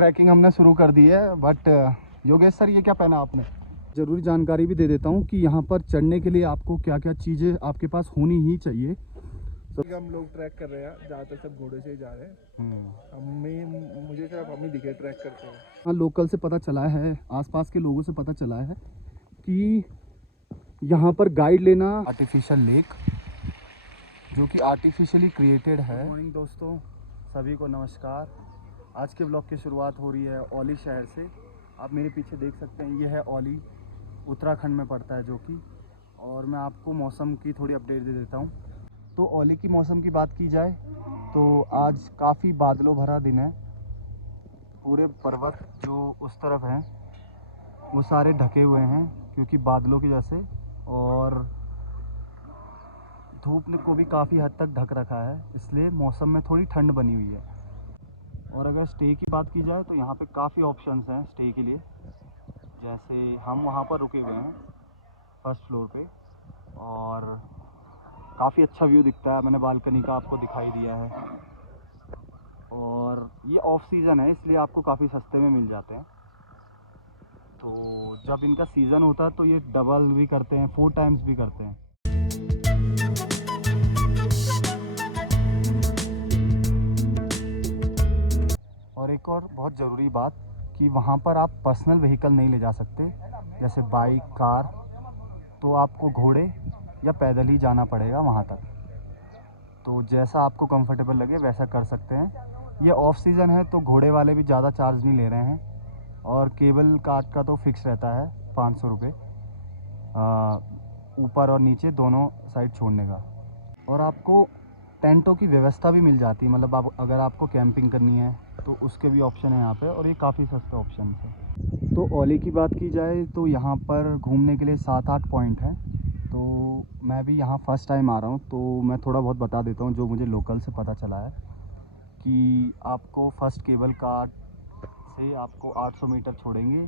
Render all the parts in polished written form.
Trekking हमने शुरू कर दी है, बट योगेश सर ये क्या पहना आपने? ज़रूरी जानकारी भी दे देता हूँ कि यहाँ पर चढ़ने के लिए आपको क्या क्या चीज़ें आपके पास होनी ही चाहिए। हम लोग ट्रैक कर रहे हैं, ज़्यादातर सब घोड़े से ही जा रहे हैं। मुझे सिर्फ हम ही दिखे ट्रैक करते हैं। हाँ, लोकल से पता चला है, आसपास के लोगों से पता चला है कि यहाँ पर गाइड लेना आर्टिफिशियल लेक जो कि आर्टिफिशियली क्रिएटेड है। गुड मॉर्निंग दोस्तों, सभी को नमस्कार। आज के ब्लॉग की शुरुआत हो रही है औली शहर से। आप मेरे पीछे देख सकते हैं, ये है औली, उत्तराखंड में पड़ता है जो कि। और मैं आपको मौसम की थोड़ी अपडेट दे देता हूँ। तो औली की मौसम की बात की जाए तो आज काफ़ी बादलों भरा दिन है। पूरे पर्वत जो उस तरफ हैं वो सारे ढके हुए हैं क्योंकि बादलों की वजह से, और धूप ने को भी काफ़ी हद तक ढक रखा है, इसलिए मौसम में थोड़ी ठंड बनी हुई है। और अगर स्टे की बात की जाए तो यहाँ पे काफ़ी ऑप्शंस हैं स्टे के लिए। जैसे हम वहाँ पर रुके हुए हैं फर्स्ट फ्लोर पे, और काफ़ी अच्छा व्यू दिखता है। मैंने बालकनी का आपको दिखाई दिया है। और ये ऑफ सीज़न है, इसलिए आपको काफ़ी सस्ते में मिल जाते हैं। तो जब इनका सीज़न होता है तो ये डबल भी करते हैं, 4 टाइम्स भी करते हैं। और एक और बहुत ज़रूरी बात कि वहाँ पर आप पर्सनल व्हीकल नहीं ले जा सकते, जैसे बाइक, कार। तो आपको घोड़े या पैदल ही जाना पड़ेगा वहाँ तक। तो जैसा आपको कंफर्टेबल लगे वैसा कर सकते हैं। ये ऑफ सीज़न है तो घोड़े वाले भी ज़्यादा चार्ज नहीं ले रहे हैं, और केबल कार्ट का तो फिक्स रहता है 500 रुपये, ऊपर और नीचे दोनों साइड छोड़ने का। और आपको टेंटों की व्यवस्था भी मिल जाती है, मतलब आप अगर आपको कैंपिंग करनी है तो उसके भी ऑप्शन है यहाँ पे, और ये काफ़ी सस्ते ऑप्शन है। तो औली की बात की जाए तो यहाँ पर घूमने के लिए 7-8 पॉइंट हैं। तो मैं भी यहाँ फ़र्स्ट टाइम आ रहा हूँ, तो मैं थोड़ा बहुत बता देता हूँ जो मुझे लोकल से पता चला है। कि आपको फर्स्ट केबल कार्ट से आपको 800 मीटर छोड़ेंगे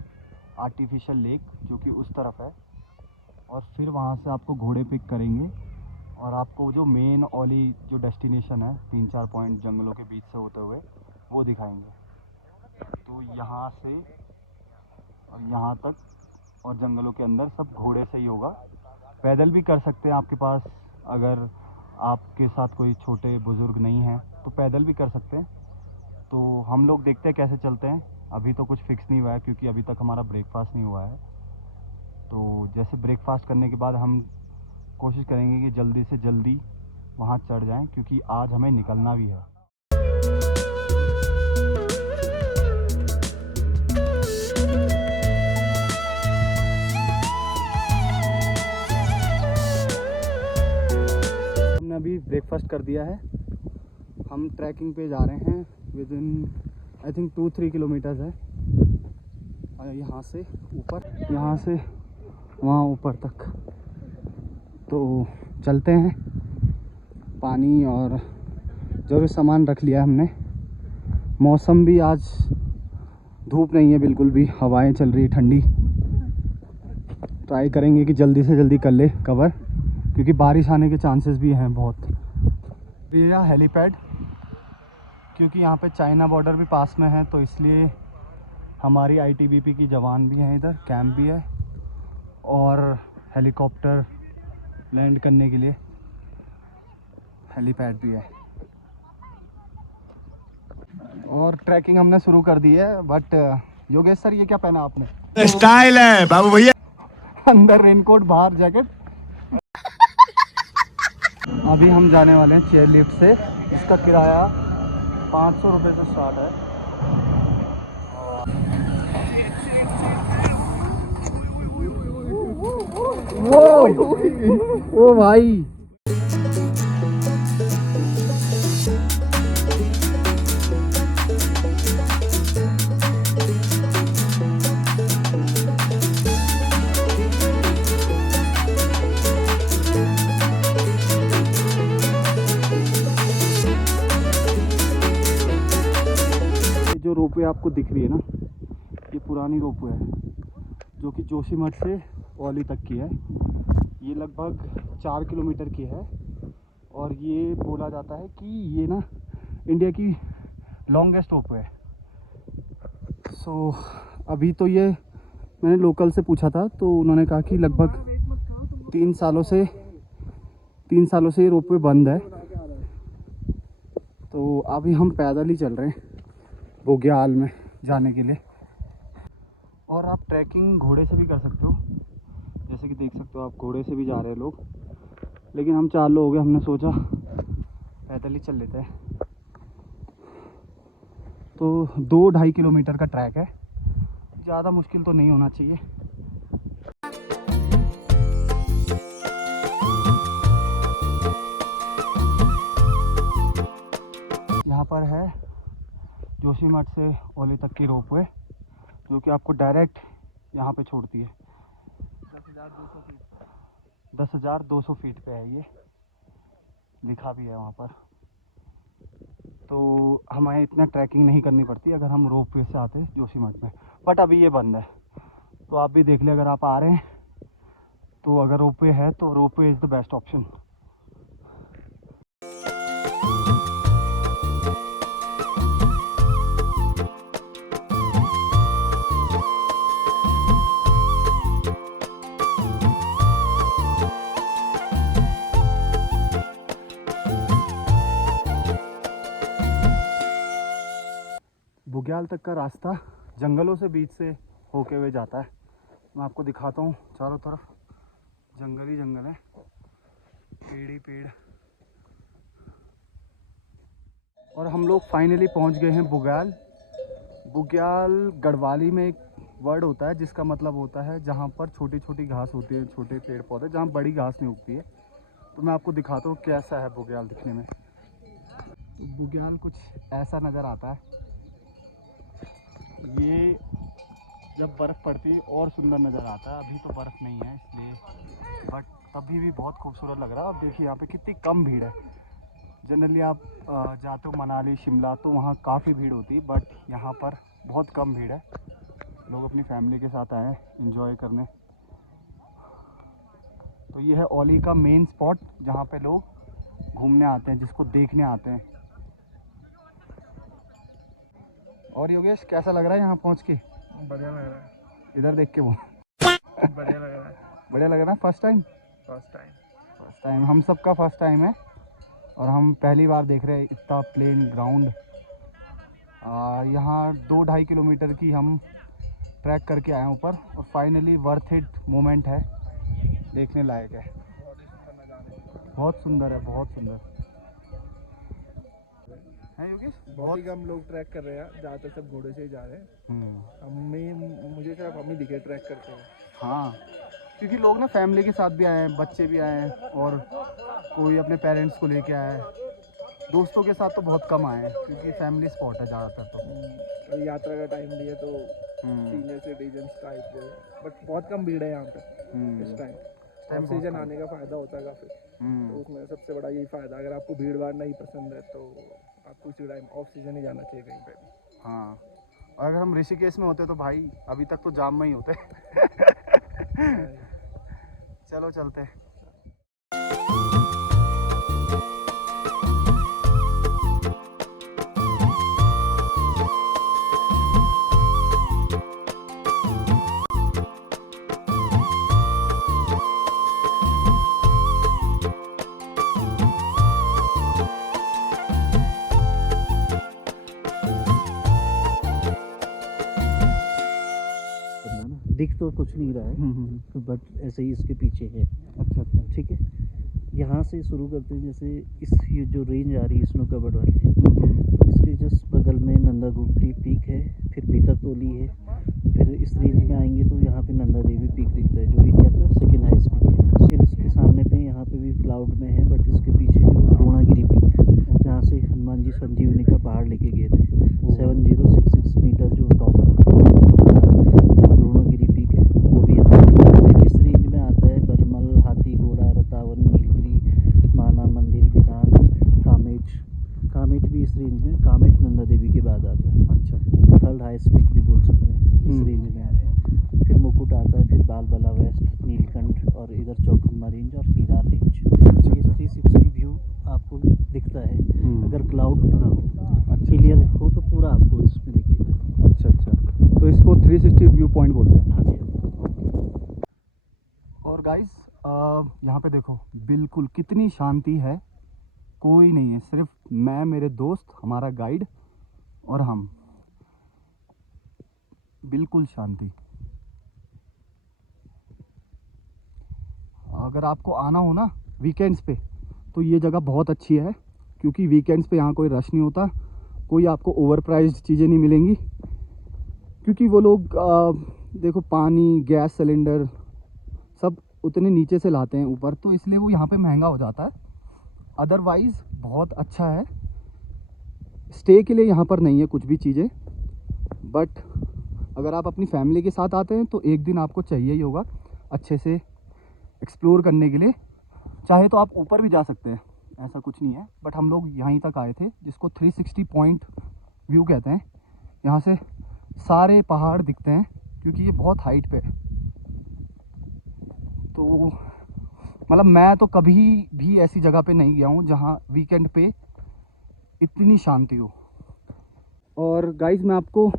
आर्टिफिशियल लेक जो कि उस तरफ है, और फिर वहाँ से आपको घोड़े पिक करेंगे और आपको जो मेन औली जो डेस्टिनेशन है 3-4 पॉइंट जंगलों के बीच से होते हुए वो दिखाएंगे। तो यहाँ से और यहाँ तक और जंगलों के अंदर सब घोड़े से ही होगा। पैदल भी कर सकते हैं, आपके पास अगर आपके साथ कोई छोटे बुज़ुर्ग नहीं हैं तो पैदल भी कर सकते हैं। तो हम लोग देखते हैं कैसे चलते हैं। अभी तो कुछ फिक्स नहीं हुआ है क्योंकि अभी तक हमारा ब्रेकफास्ट नहीं हुआ है। तो जैसे ब्रेकफास्ट करने के बाद हम कोशिश करेंगे कि जल्दी से जल्दी वहाँ चढ़ जाएं, क्योंकि आज हमें निकलना भी है। हमने अभी ब्रेकफास्ट कर दिया है। हम ट्रैकिंग पे जा रहे हैं, with in I think 2-3 kilometres है यहाँ से ऊपर, यहाँ से वहाँ ऊपर तक। तो चलते हैं। पानी और ज़रूरी सामान रख लिया हमने। मौसम भी आज धूप नहीं है बिल्कुल भी, हवाएं चल रही ठंडी। ट्राई करेंगे कि जल्दी से जल्दी कर ले कवर, क्योंकि बारिश आने के चांसेस भी हैं बहुत। ये हेलीपैड, क्योंकि यहाँ पे चाइना बॉर्डर भी पास में है, तो इसलिए हमारी आईटीबीपी की जवान भी हैं इधर, कैंप भी है, और हेलीकॉप्टर लैंड करने के लिए हेलीपैड भी है। और ट्रैकिंग हमने शुरू कर दी है, बट योगेश सर ये क्या पहना आपने? स्टाइल है बाबू भैया। अंदर रेनकोट, बाहर जैकेट। अभी हम जाने वाले हैं चेयर लिफ्ट से, इसका किराया 500 रुपये से स्टार्ट है। ओ भाई, जो रोपवे आपको दिख रही है ना, ये पुरानी रोपवे है जो कि जोशीमठ से औली तक की है। ये लगभग 4 किलोमीटर की है, और ये बोला जाता है कि ये ना इंडिया की लॉन्गेस्ट रोपवे है। सो अभी तो ये मैंने लोकल से पूछा था, तो उन्होंने कहा कि लगभग 3 सालों से ये रोपवे बंद है। तो अभी हम पैदल ही चल रहे हैं बुग्याल में जाने के लिए। और आप ट्रैकिंग घोड़े से भी कर सकते हो, जैसे कि देख सकते हो आप घोड़े से भी जा रहे हैं लोग, लेकिन हम 4 लोग हैं, हमने सोचा पैदल ही चल लेते हैं। तो 2-2.5 किलोमीटर का ट्रैक है, ज़्यादा मुश्किल तो नहीं होना चाहिए। यहाँ पर है जोशीमठ से ओली तक की रोपवे, जो कि आपको डायरेक्ट यहाँ पे छोड़ती है। 10,200 फीट पे है, ये लिखा भी है वहाँ पर। तो हमें इतना ट्रैकिंग नहीं करनी पड़ती अगर हम रोपवे से आते जोशीमठ में, बट अभी ये बंद है। तो आप भी देख लें, अगर आप आ रहे हैं तो अगर रोपवे है तो ropeway is the best option. बुग्याल तक का रास्ता जंगलों से बीच से होके हुए जाता है। मैं आपको दिखाता हूँ, चारों तरफ जंगल ही जंगल है, पेड़ ही पेड़। और हम लोग फाइनली पहुँच गए हैं बुग्याल। बुग्याल गढ़वाली में एक वर्ड होता है जिसका मतलब होता है जहाँ पर छोटी छोटी घास होती है, छोटे पेड़ पौधे, जहाँ बड़ी घास नहीं उगती है। तो मैं आपको दिखाता हूँ कैसा है बुग्याल दिखने में। तो बुग्याल कुछ ऐसा नज़र आता है। ये जब बर्फ़ पड़ती है और सुंदर नज़र आता है। अभी तो बर्फ़ नहीं है इसलिए, बट तभी भी बहुत खूबसूरत लग रहा है। अब देखिए यहाँ पे कितनी कम भीड़ है। जनरली आप जाते हो मनाली शिमला तो वहाँ काफ़ी भीड़ होती है, बट यहाँ पर बहुत कम भीड़ है। लोग अपनी फैमिली के साथ आए हैं एंजॉय करने। तो ये है ओली का मेन स्पॉट जहाँ पे लोग घूमने आते हैं, जिसको देखने आते हैं। और योगेश कैसा लग रहा है यहाँ पहुँच के? बढ़िया लग रहा है। इधर देख के वो बढ़िया लग रहा है। बढ़िया लग रहा है। फर्स्ट टाइम हम सबका फर्स्ट टाइम है, और हम पहली बार देख रहे हैं इतना प्लेन ग्राउंड। यहाँ 2-2.5 किलोमीटर की हम ट्रैक करके आए हैं ऊपर, और फाइनली वर्थ इट मोमेंट है, देखने लायक है। बहुत सुंदर है, बहुत सुंदर है योगेश। बहुत ही कम लोग ट्रैक कर रहे हैं, ज़्यादातर सब घोड़े से ही जा रहे हैं। मुझे सिर्फ हम ही दिखे ट्रैक करते हैं। हाँ, क्योंकि लोग ना फैमिली के साथ भी आए हैं, बच्चे भी आए हैं, और कोई अपने पेरेंट्स को लेके आया है। दोस्तों के साथ तो बहुत कम आए हैं, क्योंकि फैमिली स्पॉट है ज़्यादातर। तो और यात्रा का टाइम भी है, तो सीनियर सिटीजन्स टाइप है, बट बहुत कम भीड़ है यहाँ पे इस टाइम। ऑक्सीजन आने का फ़ायदा होता है काफ़ी, तो उसमें सबसे बड़ा यही फ़ायदा। अगर आपको भीड़ भाड़ नहीं पसंद है तो आपको इसी टाइम ऑक्सीजन ही जाना चाहिए कहीं पे भी। हाँ, और अगर हम ऋषिकेश में होते तो भाई अभी तक तो जाम में ही होते। चलो चलते हैं। दिख तो कुछ नहीं रहा है, बट ऐसे ही इसके पीछे है। अच्छा, ठीक है, यहाँ से शुरू करते हैं। जैसे ये जो रेंज आ रही है स्नो कवर्ड वाली, तो इसके जस्ट बगल में नंदा गुप्ती पीक है, फिर भीतरतोली है। फिर इस रेंज में आएंगे तो यहाँ पे नंदा देवी पीक दिखता है, जो इंडिया का सेकेंड हाईएस्ट पीक है। फिर उसके सामने पे यहाँ पे भी क्लाउड में है, बट इसके पीछे जो द्रोणागिरी पीक, जहाँ से हनुमान जी संजीवनी का पहाड़ लेके गए थे, 7066 मीटर जो टॉप द्रोणागिरी पीक है, वो भी यहाँ पे इस रेंज में आता है। बरमल, हाथी घोड़ा, रतावन, नीलगिरी, माना मंदिर, विधान, कामेट भी इस रेंज में। कामेट नंदा देवी के बाद आता है। अच्छा, थर्ड हाईएस्ट पीक भी बोल सकते हैं, इस रेंज में आता है। फिर मुकुट आता है, फिर बालबला वेस्ट, नीलकंठ, और इधर चौखम्मा रेंज और कीदार रेंज। ये 360 व्यू आपको दिखता है अगर क्लाउड ना हो। क्लियर हो तो पूरा आपको इसमें दिखेगा। अच्छा। 360 व्यू पॉइंट बोलते हैं। हाँ जी। और गाइस यहाँ पे देखो बिल्कुल कितनी शांति है, कोई नहीं है, सिर्फ मैं, मेरे दोस्त, हमारा गाइड और हम। बिल्कुल शांति। अगर आपको आना हो ना वीकेंड्स पे तो ये जगह बहुत अच्छी है, क्योंकि वीकेंड्स पे यहाँ कोई रश नहीं होता, कोई आपको ओवर प्राइस्ड चीज़ें नहीं मिलेंगी, क्योंकि वो लोग देखो पानी, गैस सिलेंडर सब उतने नीचे से लाते हैं ऊपर, तो इसलिए वो यहाँ पे महंगा हो जाता है। अदरवाइज़ बहुत अच्छा है। स्टे के लिए यहाँ पर नहीं है कुछ भी चीज़ें, बट अगर आप अपनी फैमिली के साथ आते हैं तो एक दिन आपको चाहिए ही होगा अच्छे से एक्सप्लोर करने के लिए। चाहे तो आप ऊपर भी जा सकते हैं, ऐसा कुछ नहीं है, बट हम लोग यहीं तक आए थे, जिसको 360 पॉइंट व्यू कहते हैं। यहाँ से सारे पहाड़ दिखते हैं, क्योंकि ये बहुत हाइट पे है। तो मतलब मैं तो कभी भी ऐसी जगह पे नहीं गया हूँ जहाँ वीकेंड पे इतनी शांति हो। और गाइस मैं आपको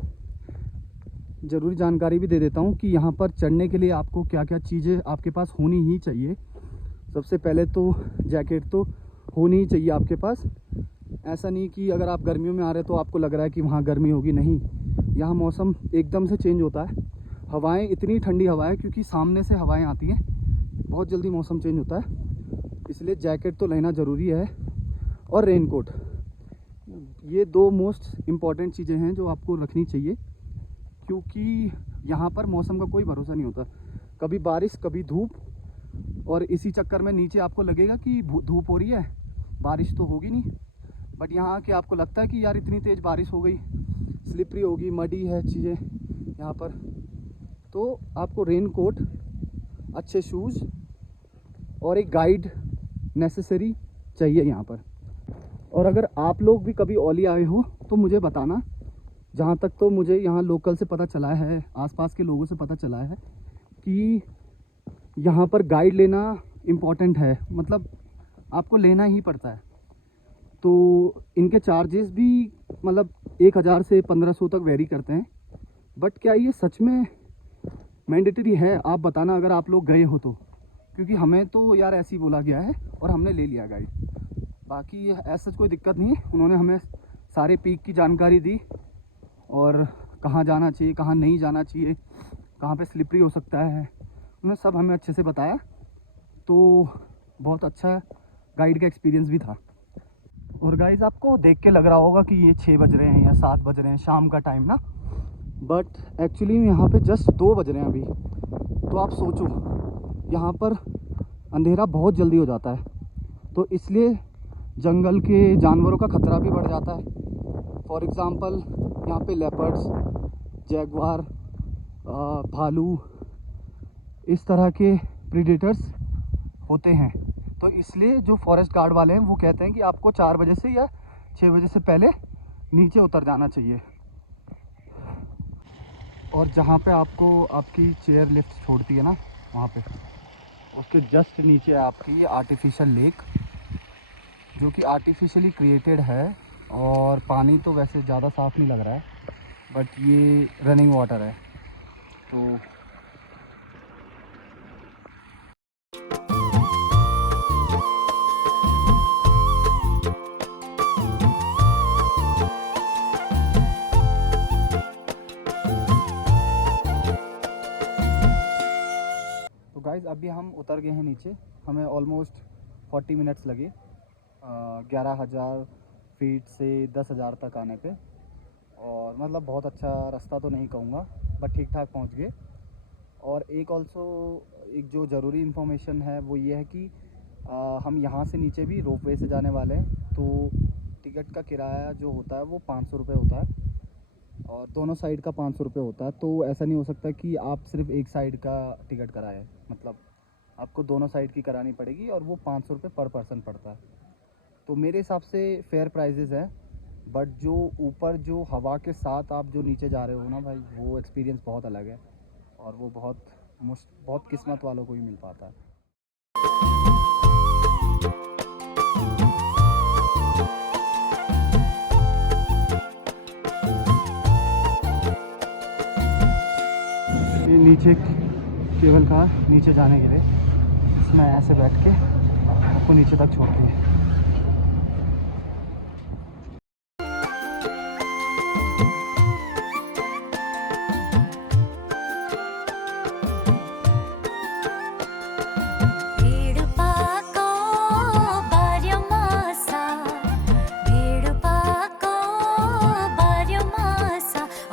ज़रूरी जानकारी भी दे देता हूँ कि यहाँ पर चढ़ने के लिए आपको क्या क्या चीज़ें आपके पास होनी ही चाहिए। सबसे पहले तो जैकेट तो होनी ही चाहिए आपके पास। ऐसा नहीं कि अगर आप गर्मियों में आ रहे हैं तो आपको लग रहा है कि वहाँ गर्मी होगी, नहीं, यहाँ मौसम एकदम से चेंज होता है। हवाएं इतनी ठंडी हवा है, क्योंकि सामने से हवाएं आती हैं, बहुत जल्दी मौसम चेंज होता है, इसलिए जैकेट तो लेना ज़रूरी है। और रेनकोट, ये दो मोस्ट इम्पॉर्टेंट चीज़ें हैं जो आपको रखनी चाहिए, क्योंकि यहाँ पर मौसम का कोई भरोसा नहीं होता, कभी बारिश कभी धूप। और इसी चक्कर में नीचे आपको लगेगा कि धूप हो रही है, बारिश तो होगी नहीं, बट यहाँ आके आपको लगता है कि यार इतनी तेज़ बारिश हो गई, स्लिपरी होगी, मडी है चीज़ें यहाँ पर। तो आपको रेनकोट, अच्छे शूज़ और एक गाइड नेसेसरी चाहिए यहाँ पर। और अगर आप लोग भी कभी औली आए हो तो मुझे बताना। जहाँ तक तो मुझे यहाँ लोकल से पता चला है, आसपास के लोगों से पता चला है कि यहाँ पर गाइड लेना इम्पॉर्टेंट है, मतलब आपको लेना ही पड़ता है। तो इनके चार्जेस भी मतलब 1000 से 1500 तक वेरी करते हैं, बट क्या ये सच में मैंडेटरी है? आप बताना अगर आप लोग गए हो तो, क्योंकि हमें तो यार ऐसे ही बोला गया है और हमने ले लिया गाइड। बाकी ऐसा कोई दिक्कत नहीं है, उन्होंने हमें सारे पीक की जानकारी दी और कहाँ जाना चाहिए, कहाँ नहीं जाना चाहिए, कहाँ पे स्लिपरी हो सकता है, उन्होंने सब हमें अच्छे से बताया। तो बहुत अच्छा गाइड का एक्सपीरियंस भी था। और गाइस आपको देख के लग रहा होगा कि ये 6 बज रहे हैं या 7 बज रहे हैं शाम का टाइम ना, बट एक्चुअली यहाँ पे जस्ट 2 बज रहे हैं अभी। तो आप सोचो यहाँ पर अंधेरा बहुत जल्दी हो जाता है, तो इसलिए जंगल के जानवरों का खतरा भी बढ़ जाता है। फॉर एग्ज़ाम्पल यहाँ पे लेपर्ड्स, जैगवार, भालू, इस तरह के प्रीडेटर्स होते हैं। तो इसलिए जो फॉरेस्ट गार्ड वाले हैं वो कहते हैं कि आपको 4 बजे से या 6 बजे से पहले नीचे उतर जाना चाहिए। और जहाँ पे आपको आपकी चेयर लिफ्ट छोड़ती है ना, वहाँ पे उसके जस्ट नीचे आपकी ये आर्टिफिशियल लेक, जो कि आर्टिफिशियली क्रिएटेड है। और पानी तो वैसे ज़्यादा साफ़ नहीं लग रहा है, बट ये रनिंग वाटर है। तो गाइस अभी हम उतर गए हैं नीचे, हमें ऑलमोस्ट 40 मिनट्स लगे 11,000 फीट से 10,000 तक आने पे। और मतलब बहुत अच्छा रास्ता तो नहीं कहूँगा, बट ठीक ठाक पहुँच गए। और एक एक जो ज़रूरी इन्फॉर्मेशन है वो ये है कि हम यहाँ से नीचे भी रोपवे से जाने वाले हैं, तो टिकट का किराया जो होता है वो 500 रुपये होता है, और दोनों साइड का 500 रुपये होता है। तो ऐसा नहीं हो सकता कि आप सिर्फ एक साइड का टिकट कराएं, मतलब आपको दोनों साइड की करानी पड़ेगी, और वो 500 रुपये पर पर्सन पड़ता है। तो मेरे हिसाब से फेयर प्राइजेज़ हैं, बट जो ऊपर जो हवा के साथ आप जो नीचे जा रहे हो ना भाई, वो एक्सपीरियंस बहुत अलग है, और वो बहुत किस्मत वालों को ही मिल पाता है। नीचे केबल कार नीचे जाने के लिए इसमें ऐसे बैठ के आपको नीचे तक छोड़ती है।